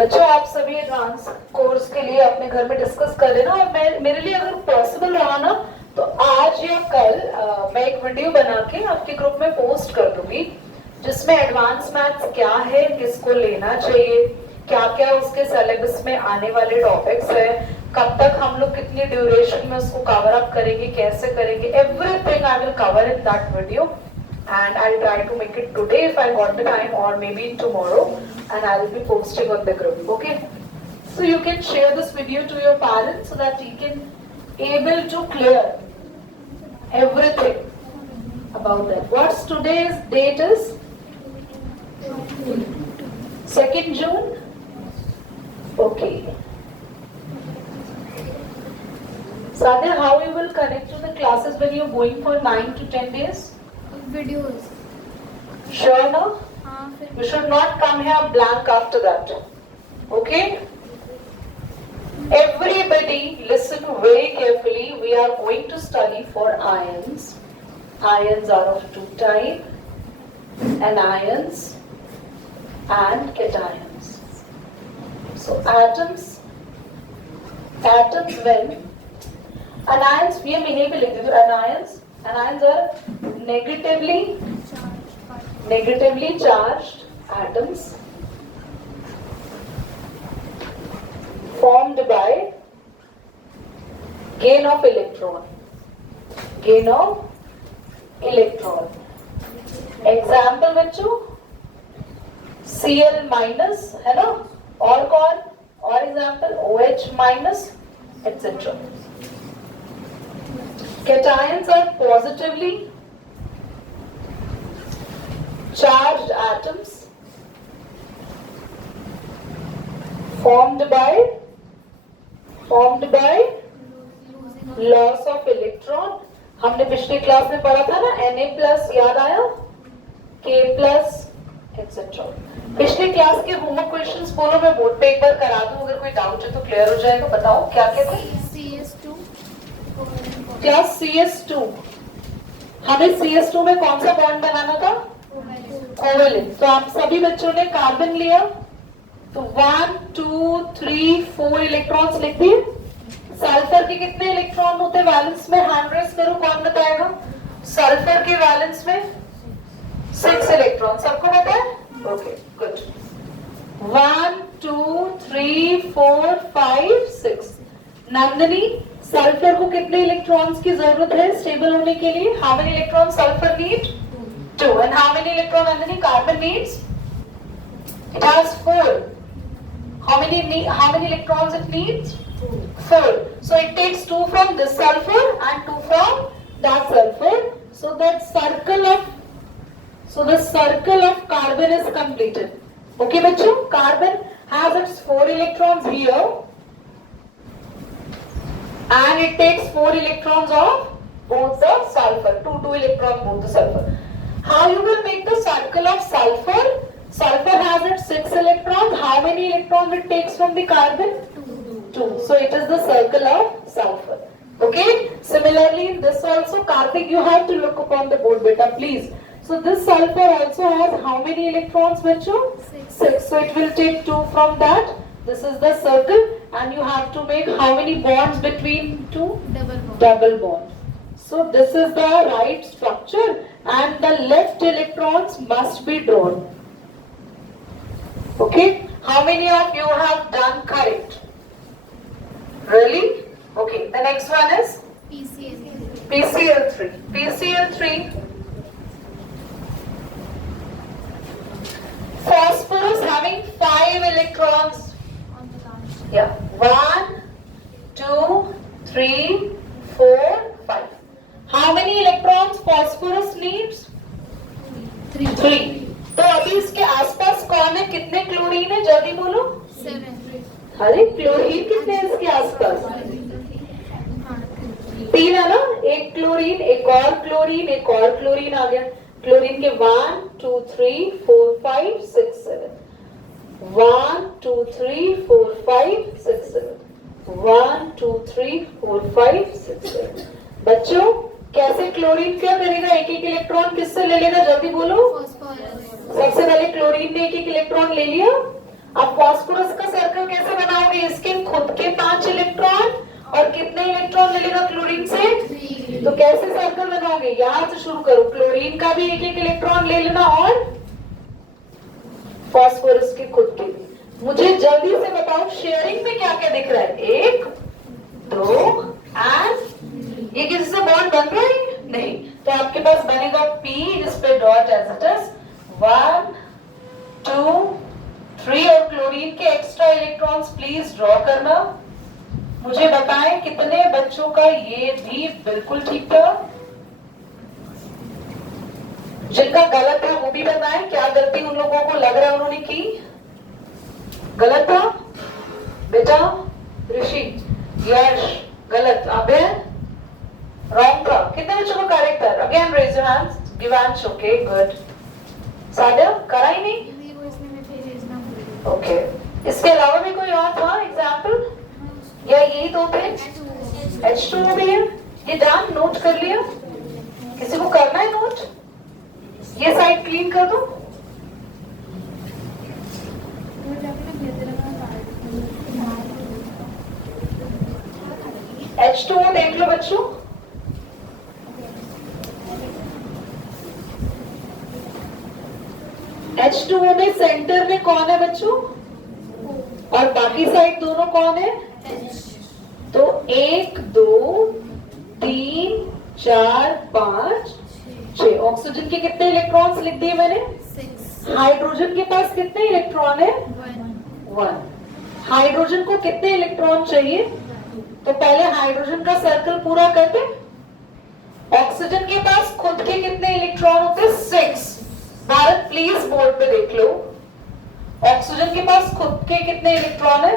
बच्चों आप सभी एडवांस कोर्स के लिए अपने घर में डिस्कस कर लेना, और मैं मेरे लिए अगर पॉसिबल रहा ना तो आज या कल मैं एक वीडियो बना के आपके ग्रुप में पोस्ट कर दूंगी, जिसमें एडवांस मैथ्स क्या है, किसको लेना चाहिए, क्या क्या उसके सिलेबस में आने वाले टॉपिक्स है, कब तक हम लोग कितनी ड्यूरेशन में उसको कवर अप करेंगे, कैसे करेंगे, everything I will cover in that video. And I'll try to make it today if I got the time, or maybe tomorrow, and I will be posting on the group. Okay, so you can share this video to your parents so that you can able to clear everything about that. What's today's date is 2nd June. Okay, Sadhya, how you will connect to the classes when you're going for 9 to 10 days? Videos. Sure, no? हाँ फिर You should not come here blank after that. Okay? Everybody listen very carefully. We are going to study for ions. Ions are of two types, anions and cations. So atoms when anions, we have नहीं भी लिख दी, anions are negatively charged atoms formed by gain of electron. Example बच्चों Cl minus है ना, और कौन, और example OH minus etc. Cations are positively charged atoms formed by loss of electron. हमने पिछले क्लास में पढ़ा था ना, Na+ याद आया, K+ etc. पिछले क्लास के होमवर्क क्वेश्चंस बोलो, मैं बोर्ड पे एक बार करा दूं, अगर कोई डाउट है तो क्लियर हो जाएगा. बताओ क्या क्या थे. CS2 क्लास CS2, हमें CS2 में कौन सा बॉन्ड बनाना था, कोवेलेंट. तो आप सभी बच्चों ने कार्बन लिया, तो 1 2 3 4 इलेक्ट्रॉन्स लिख दिए. सल्फर के कितने इलेक्ट्रॉन होते हैं वैलेंस में, हैंड रेस करो, कौन बताएगा. सल्फर के वैलेंस में 6 इलेक्ट्रॉन, सबको पता है. Okay good. 1 2 3 4 5 6. नंदिनी, सल्फर को कितने इलेक्ट्रॉन्स की जरूरत है स्टेबल होने के लिए. How many electron sulphur need, 2. And how many electron Nandini carbon needs? It has 4. How many electrons it needs? 4. So it takes 2 from this sulfur and 2 from that sulfur. So the circle of carbon is completed. Okay bachcho, carbon has its 4 electrons here and it takes 4 electrons of both the sulfur, 2 electrons both the sulfur. How you will make the circle of sulfur? Sulfur has its 6 electrons. How many electrons it takes from the carbon? 2. So it is the circle of sulfur. Okay. Similarly, in this also, Karthik, you have to look upon the board, beta, please. So this sulfur also has how many electrons, bachcho? 6. So it will take 2 from that. This is the circle, and you have to make how many bonds between two? Double bond. So this is the right structure, and the left electrons must be drawn. Okay, how many of you have done correct? Really? Okay, the next one is PCl3. PCl3, phosphorus having 5 electrons. Yeah, 1 2 3 4 5. How many electrons phosphorus needs? 3. तो अभी इसके आसपास कौन है, कितने chlorine है, जल्दी बोलो. 7. अरे क्लोरीन कितने हैं इसके आसपास, 3 है ना. एक क्लोरीन, एक और क्लोरीन, एक और क्लोरीन आ गया. क्लोरीन के 1 2 3 4 5 6 7. 1 2 3 4 5 6 7. 1 2 3 4 5 6 7. बच्चों कैसे क्लोरीन क्या करेगा, एक एक इलेक्ट्रॉन किससे ले लेगा, जल्दी बोलो. सबसे पहले क्लोरीन ने एक एक इलेक्ट्रॉन ले लिया, अब फास्फोरस का सर्कल कैसे बनाओगे? इसके खुद के 5 इलेक्ट्रॉन और कितने इलेक्ट्रॉन ले लेगा क्लोरीन से? तो कैसे सर्कल बनाओगे? यहां से शुरू करो, क्लोरीन का भी एक एक इलेक्ट्रॉन ले लेना और फास्फोरस के खुद के भी। मुझे जल्दी से बताओ शेयरिंग में क्या क्या दिख रहा है? 1 2 एंड ये किसी से बॉन्ड बन रहा है? नहीं। तो आपके पास बनेगा P जिस पे डॉट एज इट इज 1 2 3 और क्लोरीन के एक्स्ट्रा इलेक्ट्रॉन्स प्लीज ड्रॉ करना। मुझे बताएं कितने बच्चों का ये भी बिल्कुल ठीक था? जिनका गलत है वो भी बताएं, क्या गलती उन लोगों को लग रहा है उन्होंने की? गलत था बेटा? ऋषि, यश, गलत। अबे रॉन्ग था। कितने बच्चों को करेक्ट है? Again raise your hands. Givansh, okay good. साडा करा ही नहीं? ओके। इसके अलावा भी कोई और था एग्जाम्पल? या यही दो थे? H2O भी है। ये डन, नोट कर लिया? किसी को करना है नोट? ये साइड क्लीन कर दो। H2O देख लो बच्चों। H2O में सेंटर में कौन है बच्चों? और बाकी साइड दोनों कौन है? तो 1 2 3 4 5 6। ऑक्सीजन के कितने इलेक्ट्रॉन्स लिख दिए मैंने? 6। हाइड्रोजन के पास कितने इलेक्ट्रॉन है? 1। हाइड्रोजन को कितने इलेक्ट्रॉन चाहिए? तो पहले हाइड्रोजन का सर्कल पूरा करते। ऑक्सीजन के पास खुद के कितने इलेक्ट्रॉन होते? 6। भारत प्लीज बोर्ड पे देख लो। ऑक्सीजन के पास खुद के कितने इलेक्ट्रॉन है?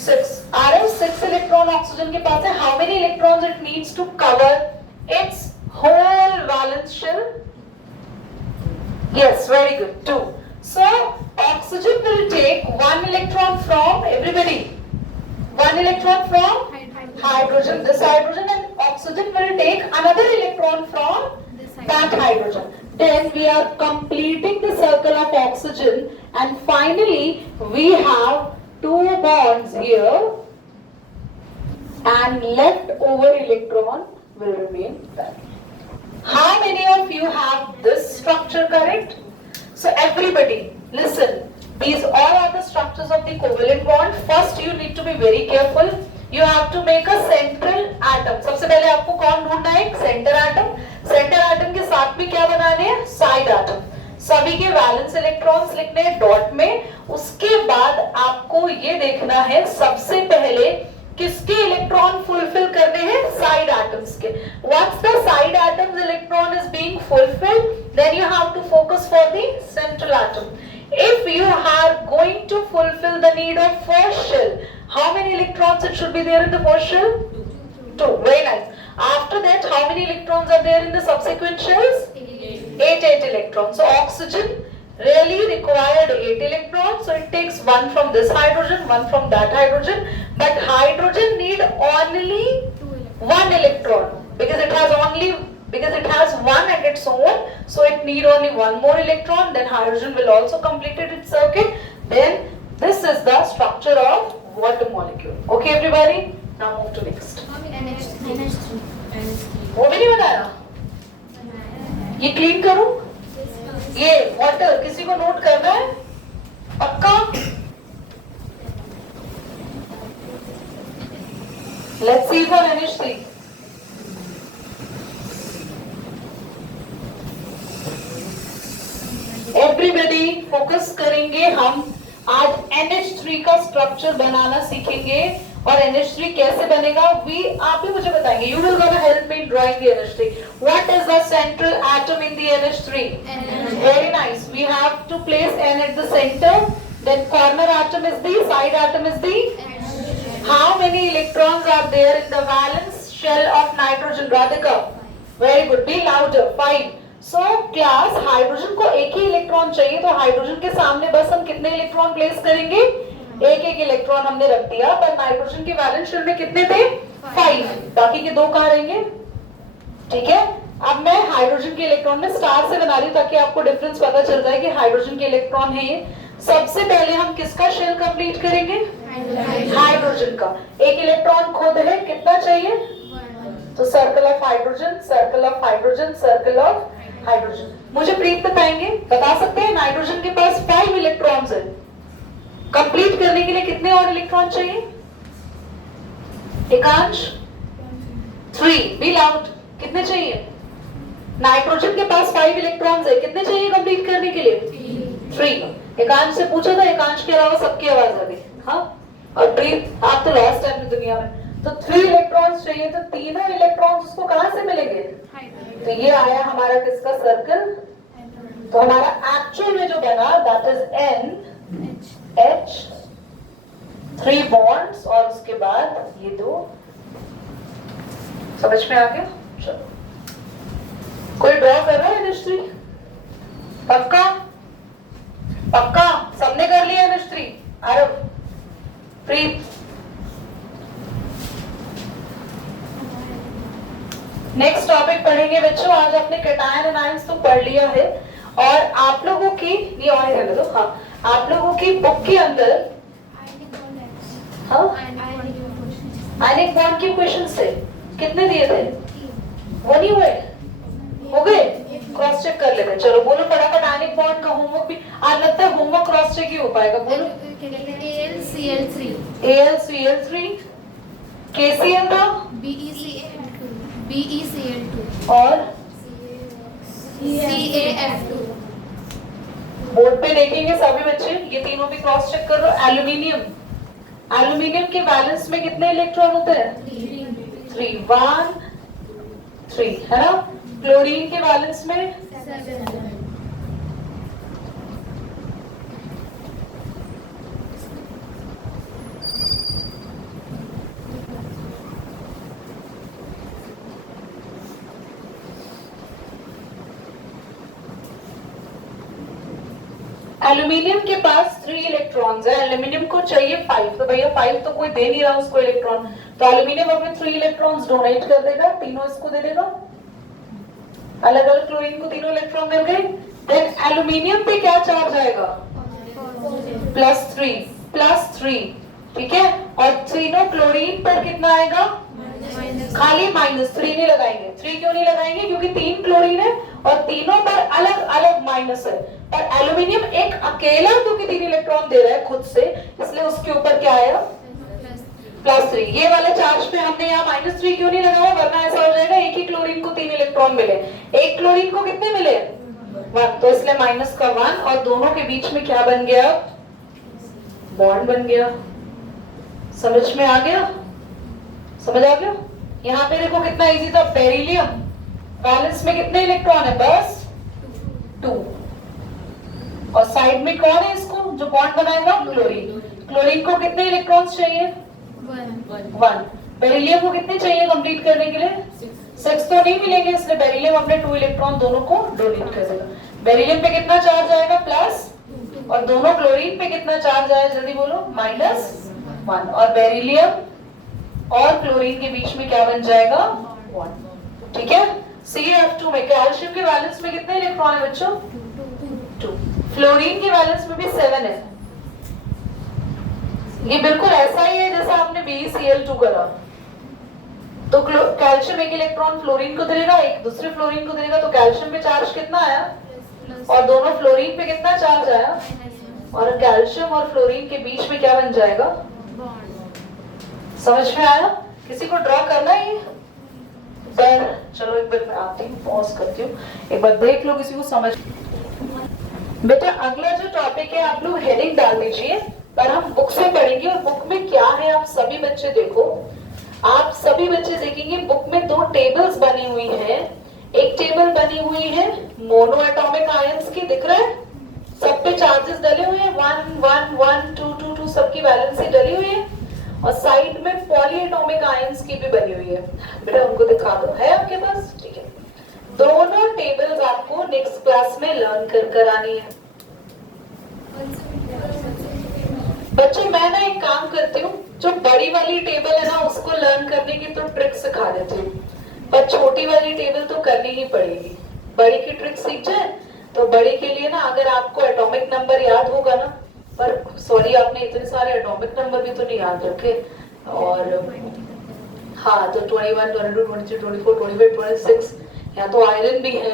6। आ रहे 6 इलेक्ट्रॉन ऑक्सीजन के पास है। How many electrons it needs to cover its whole valence shell? Yes, very good. 2. So oxygen will take 1 electron from everybody. 1 electron from hydrogen. This hydrogen, and oxygen will take another electron from that hydrogen. Then we are completing the circle of oxygen, and finally we have 2 bonds here, and left over electron will remain that. How many of you have this structure correct? So everybody, listen. These all are the structures of the covalent bond. First, you need to be very careful. You have to make a central atom. सबसे पहले आपको कौन ढूंढना है? Centre atom. Centre atom के साथ में क्या बनाने हैं? Side atom. सभी के वैलेंस इलेक्ट्रॉन्स लिखने हैं डॉट में। उसके बाद आपको ये देखना है सबसे पहले किसके इलेक्ट्रॉन फुलफिल करने हैं? साइड एटम्स के। Once the side atom's electron is being fulfilled, then you have to focus for the central atom. If you are going to fulfill the need of first shell, how many electrons it should be there in the first shell? 2. Very nice. After that, how many electrons are there in the subsequent shells? 8 electrons. So oxygen really required 8 electrons, so it takes 1 from this hydrogen, 1 from that hydrogen, but hydrogen need only 1 electron because it has 1 at its own, so it need only 1 more electron. Then hydrogen will also complete its circuit. Then this is the structure of water molecule. Okay everybody, now move to next. वो भी नहीं बताया? ये clean करो। ये water किसी को note करना है? पक्का? Let's see for NH3. Everybody focus करेंगे। हम आज NH3 का स्ट्रक्चर बनाना सीखेंगे और NH3 कैसे बनेगा आप ही मुझे बताएंगे. You will gonna help me in drawing the NH3. What is the central atom in the NH3? NH. Very nice. We have to place N at the center. Then corner atom is the, side atom is the. NH. How many electrons are there in the valence shell of nitrogen? Radhika. Very good. Be louder. 5. So class hydrogen को एक ही electron चाहिए तो hydrogen के सामने बस हम कितने electron place करेंगे? एक इलेक्ट्रॉन हमने रख दिया, पर नाइट्रोजन के वैलेंस शेल में कितने थे? 5. बाकी के 2 कहाँ रहेंगे? ठीक है. अब मैं हाइड्रोजन के इलेक्ट्रॉन में स्टार से बना रही हूँ ताकि आपको डिफरेंस पता चल जाए कि हाइड्रोजन के इलेक्ट्रॉन है ये सबसे पहले हम किसका शेल कंप्लीट करेंगे? हाइड्रोजन का। एक इलेक्ट्रॉन खुद है, कितना चाहिए? तो circle of hydrogen, circle of hydrogen, circle of hydrogen. मुझे प्रीत बताएंगे, बता सकते हैं नाइट्रोजन के पास 5 इलेक्ट्रॉन्स है, कंप्लीट करने के लिए कितने और इलेक्ट्रॉन चाहिए? एकांश 3, बी लाउड, कितने चाहिए? नाइट्रोजन के पास 5 इलेक्ट्रॉन्स है, कितने चाहिए कंप्लीट करने के लिए? 3। एकांश से पूछा था, एकांश के अलावा सबकी आवाज आ गई। हाँ, और प्रीत आप तो लास्ट टाइम दुनिया में, तो 3 इलेक्ट्रॉन्स चाहिए, तो तीनों इलेक्ट्रॉन्स उसको कहां से मिलेंगे? तो ये आया हमारा किसका सर्कल? तो हमारा एक्चुअल में जो बना that is N H 3 bonds और उसके बाद ये 2। समझ में आ गया? चलो, कोई ड्रॉ कर रहा है निश्री? पक्का? पक्का सबने कर लिया निश्री? आरव, प्रीत, नेक्स्ट टॉपिक पढ़ेंगे बच्चों। आज आपने कैटायन एनायंस तो पढ़ लिया है और आप लोगों की ये और रहने दो। हाँ, आप लोगों की बुक के अंदर हाँ आयनिक बॉन्ड के क्वेश्चन थे, कितने दिए थे? वो नहीं हुए? हो गए? क्रॉस चेक कर लेते हैं। चलो बोलो फटाफट, आयनिक बॉन्ड का होमवर्क भी आज लगता है होमवर्क क्रॉस चेक ही हो पाएगा। बोलो AlCl3 AlCl3, KCl था, BeCl2 और CaF2। बोर्ड पे देखेंगे सभी बच्चे, ये तीनों भी क्रॉस चेक कर लो। एल्यूमिनियम, एल्यूमिनियम के बैलेंस में कितने इलेक्ट्रॉन होते हैं? 3 1 3 है ना। क्लोरीन के बैलेंस में 7। एल्यूमिनियम के पास 3 इलेक्ट्रॉन्स है, एल्यूमिनियम को चाहिए 5, तो भैया 5 तो कोई दे नहीं रहा उसको इलेक्ट्रॉन, तो एल्यूमिनियम अपने 3 इलेक्ट्रॉन्स डोनेट कर देगा, तीनों इसको दे देगा। अलग अलग क्लोरीन को तीनों इलेक्ट्रॉन मिल गए। देन एल्यूमिनियम पे क्या चार्ज आएगा? +3, ठीक है। और तीनों क्लोरीन पर कितना आएगा? खाली -3 नहीं लगाएंगे। 3 क्यों नहीं लगाएंगे? क्योंकि 3 क्लोरीन है और तीनों पर अलग अलग माइनस है, और एल्यूमिनियम एक अकेला क्योंकि 3 इलेक्ट्रॉन दे रहा है खुद से, इसलिए उसके ऊपर क्या आएगा? +3। ये वाले चार्ज पे हमने यहाँ -3 क्यों नहीं लगाया? वरना ऐसा हो जाएगा एक ही क्लोरीन को 3 इलेक्ट्रॉन मिले, एक क्लोरीन को कितने मिले? 1, तो इसलिए -1 और दोनों के बीच में क्या बन गया? बॉन्ड बन गया। समझ में आ गया? समझ आ गया? यहाँ पे देखो कितना इजी था। बेरिलियम बैलेंस में कितने इलेक्ट्रॉन है? बस 2, और साइड में कौन है इसको जो बॉन्ड बनाएगा? क्लोरीन। क्लोरीन को कितने इलेक्ट्रॉन्स चाहिए? 1। बेरिलियम को कितने चाहिए कंप्लीट करने के लिए? 6 तो नहीं मिलेंगे, इसलिए बेरिलियम अपने 2 इलेक्ट्रॉन दोनों को डोनेट कर देगा। बेरिलियम पे कितना चार्ज आएगा? प्लस, और दोनों क्लोरीन पे कितना चार्ज आया? जल्दी बोलो। -1, और बेरिलियम और क्लोरीन के बीच में क्या बन जाएगा? 1, ठीक है। CaF2 में कैल्शियम के बैलेंस में कितने इलेक्ट्रॉन है बच्चों? 2। फ्लोरीन के बैलेंस में भी 7 है। ये बिल्कुल ऐसा ही है जैसा आपने BeCl2 करा। तो कैल्शियम एक इलेक्ट्रॉन फ्लोरीन को देगा, एक दूसरे फ्लोरीन को देगा, तो कैल्शियम पे चार्ज कितना आया? और दोनों फ्लोरीन पे कितना चार्ज आया? और कैल्शियम और फ्लोरीन के बीच में क्या बन जाएगा? समझ में आया? किसी को ड्रॉ करना है? सर चलो एक बार मैं आती हूँ, पॉज करती हूँ, एक बार देख लो किसी को समझ। बेटा अगला जो टॉपिक है आप लोग हेडिंग डाल दीजिए, पर हम बुक से पढ़ेंगे, और बुक में क्या है आप सभी बच्चे देखो। आप सभी बच्चे देखेंगे बुक में 2 टेबल्स बनी हुई है। एक टेबल बनी हुई है मोनो एटॉमिक आयंस की, दिख रहा है? सब पे चार्जेस डले हुए हैं, 1 1 1 2 2 2 सबकी वैलेंसी डली हुई है, और साइड में पॉली एटॉमिक आयंस की भी बनी हुई है। बेटा उनको दिखा दो, है आपके पास? ठीक है। दोनों टेबल्स आपको नेक्स्ट क्लास में लर्न कर आनी है। बच्चों मैं ना एक काम करती हूँ, जो बड़ी वाली टेबल है ना उसको लर्न करने की तो ट्रिक सिखा देती हूँ, पर छोटी वाली टेबल तो करनी ही पड़ेगी। बड़ी की ट्रिक सीख जाए तो बड़ी के लिए ना, अगर आपको एटॉमिक नंबर याद होगा ना पर सॉरी आपने इतने सारे एटॉमिक नंबर भी तो नहीं याद रखे। और हाँ, तो 21, 22, 23, 24, 25, 26, यहाँ तो आयरन भी है,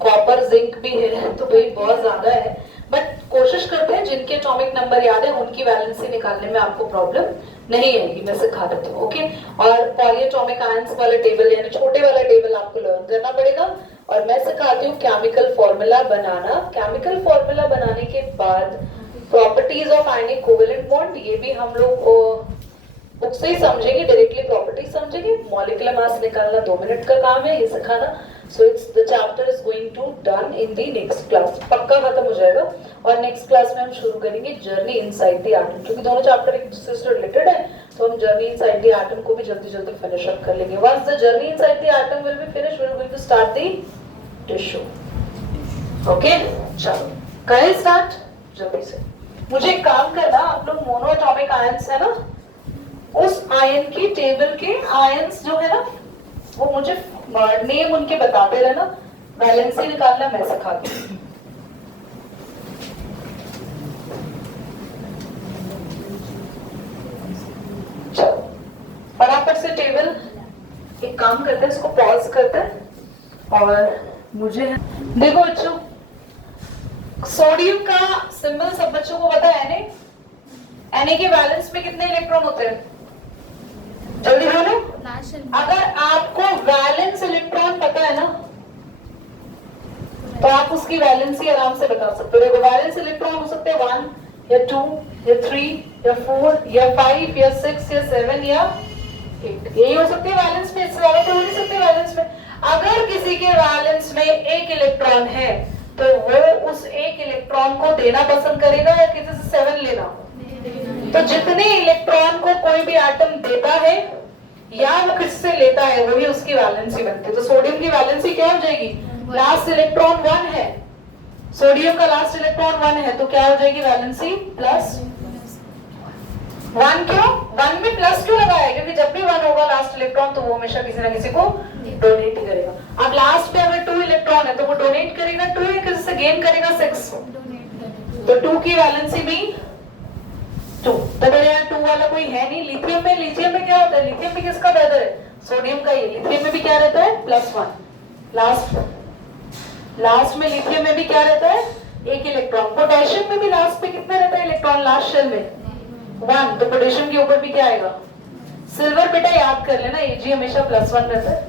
कॉपर जिंक भी है, तो भाई बहुत ज्यादा है। बट कोशिश करते हैं जिनके एटॉमिक नंबर याद है उनकी वैलेंसी निकालने में आपको प्रॉब्लम नहीं आएगी, मैं सिखा देती हूँ। ओके, और पॉलीएटॉमिक आयंस वाला टेबल यानी छोटे वाला टेबल आपको लर्न करना पड़ेगा, और मैं सिखाती हूँ केमिकल फॉर्मूला बनाना। केमिकल फॉर्मूला बनाने के बाद properties of ionic covalent bond, ये भी हम लोग बुक से ही समझेंगे, डायरेक्टली प्रॉपर्टीज समझेंगे। मॉलिक्यूलर मास निकालना 2 मिनट का काम है, ये सिखाना। So it's the chapter is going to done in the next class, पक्का खत्म हो जाएगा। और नेक्स्ट क्लास में हम शुरू करेंगे जर्नी इनसाइड द एटम, क्योंकि दोनों चैप्टर एक दूसरे से रिलेटेड है, तो हम जर्नी इनसाइड द एटम को भी जल्दी जल्दी फिनिश अप कर लेंगे। Once the journey inside the atom will be finish, we are going to start the tissue. Okay, चलो करें स्टार्ट जल्दी से। मुझे एक काम करना, आप लोग मोनोएटॉमिक आयंस है ना, उस आयन की टेबल के आयंस जो है ना, वो मुझे नेम उनके बताते रहना, वैलेंसी निकालना मैं सिखाती हूँ। चलो फटाफट से टेबल, एक काम करते हैं, इसको पॉज करते हैं और मुझे देखो बच्चों, सोडियम का सिंबल सब बच्चों को पता है Na? Na के वैलेंस में कितने इलेक्ट्रॉन होते हैं? जल्दी बोलो। अगर आपको वैलेंस इलेक्ट्रॉन पता है ना, तो आप उसकी वैलेंसी आराम से बता सकते हो। देखो वैलेंस इलेक्ट्रॉन हो सकते हैं 1 या 2 या 3 या 4 या 5 या 6 या 7 या 8, यही हो सकते हैं वैलेंस में, इससे ज्यादा तो हो नहीं सकते वैलेंस में। अगर किसी के वैलेंस में 1 इलेक्ट्रॉन है, तो वो उस 1 इलेक्ट्रॉन को देना पसंद करेगा या किसी से 7 लेना? तो जितने इलेक्ट्रॉन को कोई भी एटम देता है या वो किससे लेता है, वही उसकी वैलेंसी बनती है। तो सोडियम की वैलेंसी क्या हो जाएगी? लास्ट इलेक्ट्रॉन 1 है, सोडियम का लास्ट इलेक्ट्रॉन 1 है, तो क्या हो जाएगी वैलेंसी? प्लस 1। क्यों 1 में प्लस क्यों लगाया? क्योंकि जब भी 1 होगा लास्ट इलेक्ट्रॉन, तो वो हमेशा किसी ना किसी को डोनेट ही करेगा। अब लास्ट पे अगर 2 इलेक्ट्रॉन है, तो वो डोनेट करेगा 2 या किसी से गेन करेगा 6, तो 2 की वैलेंसी भी 2। तो मेरे यहाँ 2 वाला कोई है नहीं। लिथियम में क्या होता है? लिथियम में किसका ब्रदर है? सोडियम का ही। लिथियम में भी क्या रहता है? +1 लास्ट में। लिथियम में भी क्या रहता है? 1 इलेक्ट्रॉन। पोटेशियम में भी लास्ट पे कितना रहता है इलेक्ट्रॉन? लास्ट शेल में 1। तो पोटेशियम के ऊपर भी क्या आएगा? सिल्वर। बेटा याद कर लेना, Ag हमेशा +1 रहता है।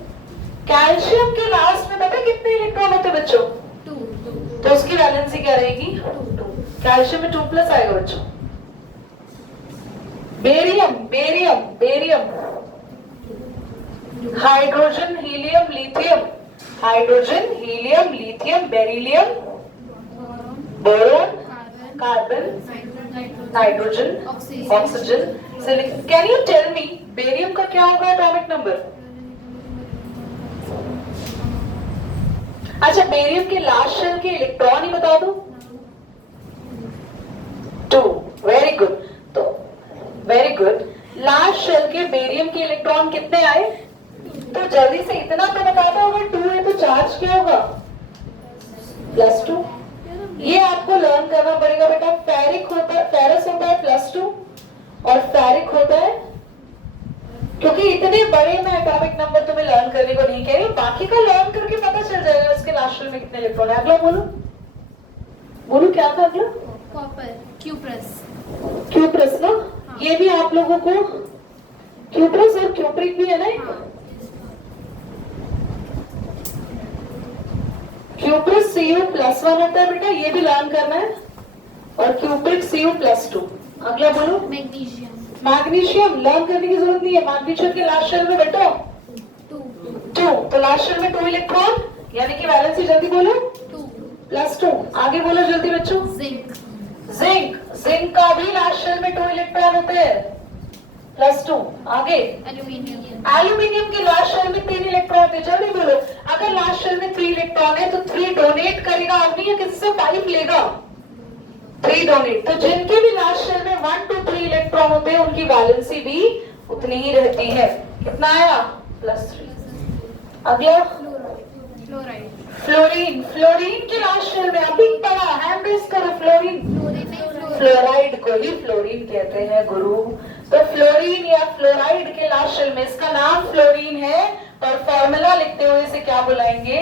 कैल्शियम के लास्ट में पता है कितने इलेक्ट्रॉन होते हैं बच्चों? 2। तो उसकी वैलेंसी क्या रहेगी? 2। कैल्शियम में 2+ आएगा बच्चों। Barium, hydrogen, helium, lithium, hydrogen, helium, lithium, beryllium, boron, carbon, nitrogen, oxygen, silicon. Can you tell me barium का क्या होगा एटॉमिक नंबर? अच्छा, बेरियम के लास्ट शेल के इलेक्ट्रॉन ही बता दो। 2। Very good. तो वेरी गुड, लास्ट शेल के बेरियम के इलेक्ट्रॉन कितने आए? तो जल्दी से इतना तो बता दो, अगर 2 है तो चार्ज क्या होगा? +2। ये आपको लर्न करना पड़ेगा बेटा। फेरिस होता है +2 और फेरिक होता है, क्योंकि इतने बड़े में एटॉमिक नंबर तुम्हें लर्न करने को नहीं कह रही, बाकी का लर्न करके पता चल जाएगा इसके लास्ट शेल में कितने इलेक्ट्रॉन है। अगला बोलो क्या था अगला? कॉपर, क्यूप्रस ना, ये भी आप लोगों को क्यूप्रस और क्यूप्रिक भी है ना। क्यूप्रस Cu+1 होता है बेटा, ये भी लर्न करना है, और क्यूप्रिक Cu+2। अगला बोलो। मैग्नीशियम लर्न करने की जरूरत नहीं है। मैग्नीशियम के लास्ट शेल में बेटा 2, तो लास्ट शेल में 2 इलेक्ट्रॉन, यानी कि वैलेंसी जल्दी बोलो 2+2। आगे बोलो जल्दी बच्चों। जिंक का भी लास्ट शेल में 2 इलेक्ट्रॉन होते हैं, +2। आगे एल्यूमिनियम के लास्ट शेल में 3 इलेक्ट्रॉन होते हैं, जल्दी बोलो। अगर लास्ट शेल में 3 इलेक्ट्रॉन है, तो 3 डोनेट करेगा आदमी या किससे 5 लेगा? 3 डोनेट। तो जिनके भी लास्ट शेल में 1 to 3 इलेक्ट्रॉन होते हैं, उनकी वैलेंसी भी उतनी ही रहती है। कितना आया? +3। अगला फ्लोरीन के लास्ट शेल में अभी पढ़ा, हैंड रेज करो। फ्लोरीन फ्लोराइड को ही फ्लोरीन कहते हैं गुरु। तो फ्लोरीन या फ्लोराइड के लास्ट शेल में, इसका नाम फ्लोरीन है पर फॉर्मूला लिखते हुए इसे क्या बुलाएंगे?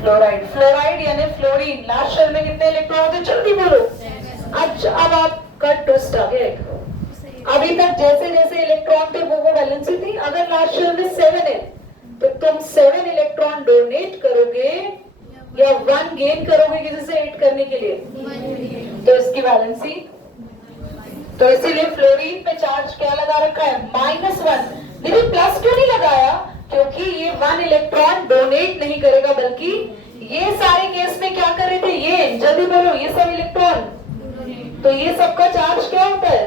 फ्लोराइड। फ्लोराइड यानी फ्लोरीन, लास्ट शेल में कितने इलेक्ट्रॉन होते हैं? जल्दी बोलो। अच्छा, अब आपका ट्विस्ट आ गया। अभी तक जैसे जैसे इलेक्ट्रॉन थे वो वैलेंसी थी। अगर लास्ट शेल में 7 है तो तुम 7 इलेक्ट्रॉन डोनेट करोगे या 1 गेन करोगे किसी से 8 करने के लिए? तो इसकी वैलेंसी, तो इसीलिए फ्लोरीन पे चार्ज क्या लगा रखा है? -1। दीदी प्लस क्यों नहीं लगाया? क्योंकि ये 1 इलेक्ट्रॉन डोनेट नहीं करेगा, बल्कि ये सारे केस में क्या कर रहे थे? ये जल्दी बोलो, ये सब इलेक्ट्रॉन, तो ये सबका चार्ज क्या होता है?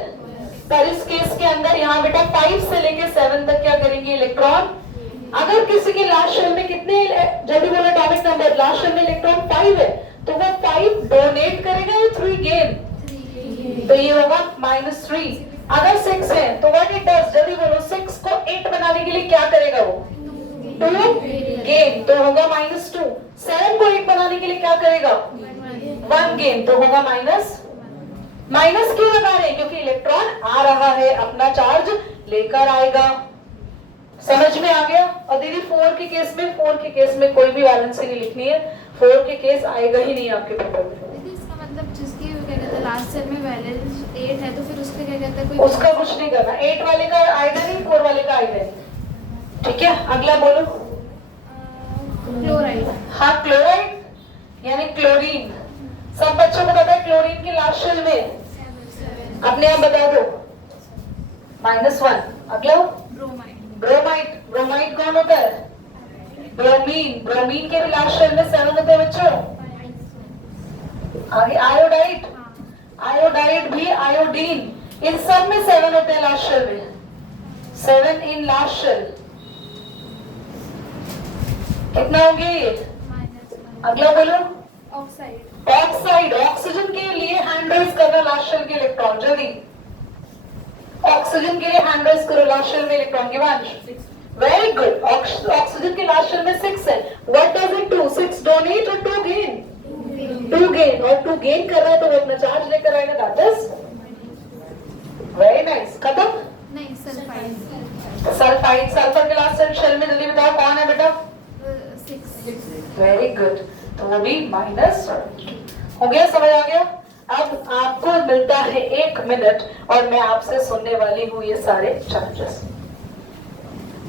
पर इस केस के अंदर यहाँ बेटा 5 से लेके 7 तक क्या करेंगे? इलेक्ट्रॉन। अगर किसी के लास्ट शेल में कितने, जल्दी बोलो एटॉमिक नंबर, लास्ट शेल में इलेक्ट्रॉन 5 है तो वो 5 डोनेट करेगा या 3 गेन? तो ये होगा -3। अगर 6 है तो व्हाट इट डज? जल्दी बोलो, 6 को 8 बनाने के लिए क्या करेगा वो? 2 गेन, तो होगा -2। 7 को 8 बनाने के लिए क्या करेगा? 1 गेन, तो होगा माइनस क्यों लगा रहे हैं? क्योंकि इलेक्ट्रॉन आ रहा है, अपना चार्ज लेकर आएगा। समझ में आ गया? और दीदी 4 के केस में कोई भी वैलेंसी नहीं लिखनी है। 4 के केस आएगा ही नहीं आपके पेपर में। दीदी इसका मतलब जिसकी क्या कहते हैं लास्ट सेल में वैलेंस 8 है तो फिर उसका क्या कहते हैं? कोई उसका कुछ नहीं करना। 8 वाले का आएगा नहीं, 4 वाले का आएगा नहीं। ठीक है, अगला बोलो। क्लोराइड। हाँ, क्लोराइड यानी क्लोरीन। सब बच्चों को पता है क्लोरीन के लास्ट शेल में, अपने आप बता दो, -1। अगला ब्रोमाइड। ब्रोमाइड। ब्रोमाइड कौन होता है? ब्रोमीन। ब्रोमीन के लास्ट शेल में 7 होते हैं बच्चों। आगे आयोडाइड। आयोडाइड भी आयोडीन, इन सब में 7 होते हैं लास्ट शेल में। 7 इन लास्ट शेल। कितना हो गया ये? अगला बोलो। ऑक्साइड। ऑक्साइड। ऑक्सीजन के लिए हैंड रेज करना लास्ट शेल के इलेक्ट्रॉन, जल्दी। ऑक्सीजन के लिए हैंड रेज करो लास्ट शेल में इलेक्ट्रॉन के बाद। Very good. ऑक्सीजन के लास्ट शेल में 6 है। What does it do? 6 donate और 2 गेन? 2 गेन, और 2 गेन कर रहा है तो वो अपना चार्ज लेकर आएगा। That is very nice. खत्म? नहीं, सल्फाइड। सल्फाइड। सल्फर के लास्ट शेल में जल्दी बताओ कौन है बेटा? 6। वेरी गुड, तो वो भी माइनस हो गया। समझ आ गया? अब आपको मिलता है 1 मिनट और मैं आपसे सुनने वाली हूँ ये सारे चार्जेस।